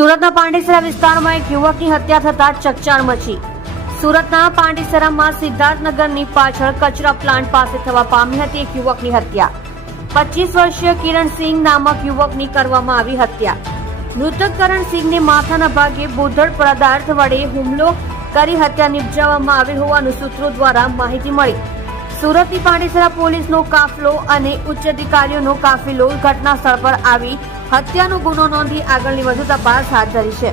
સુરતના પાંડેસરા વિસ્તારમાં એક યુવકની હત્યા થતા ચકચાર મચી। સુરતના પાંડેસરામાં સિદ્ધાર્થનગરની પાછળ કચરા પ્લાન્ટ પાસે થવા પામી હતી એક યુવકની હત્યા। 25 વર્ષીય કિરણસિંહ નામક યુવકની કરવામાં આવી હત્યા। મૃતક કરણસિંહને માથાના ભાગે બોધડ પદાર્થ વડે હુમલો કરી હત્યા નિપજાવવામાં આવી હોવાનું સૂત્રો દ્વારા માહિતી મળી। સુરતની પાંડેસરા પોલીસનો કાફલો અને ઉચ્ચ અધિકારીઓનો કાફિલો ઘટના સ્થળ પર આવી હત્યાનો ગુનો નોંધી આગળની વધુ તપાસ હાથ ધરી છે।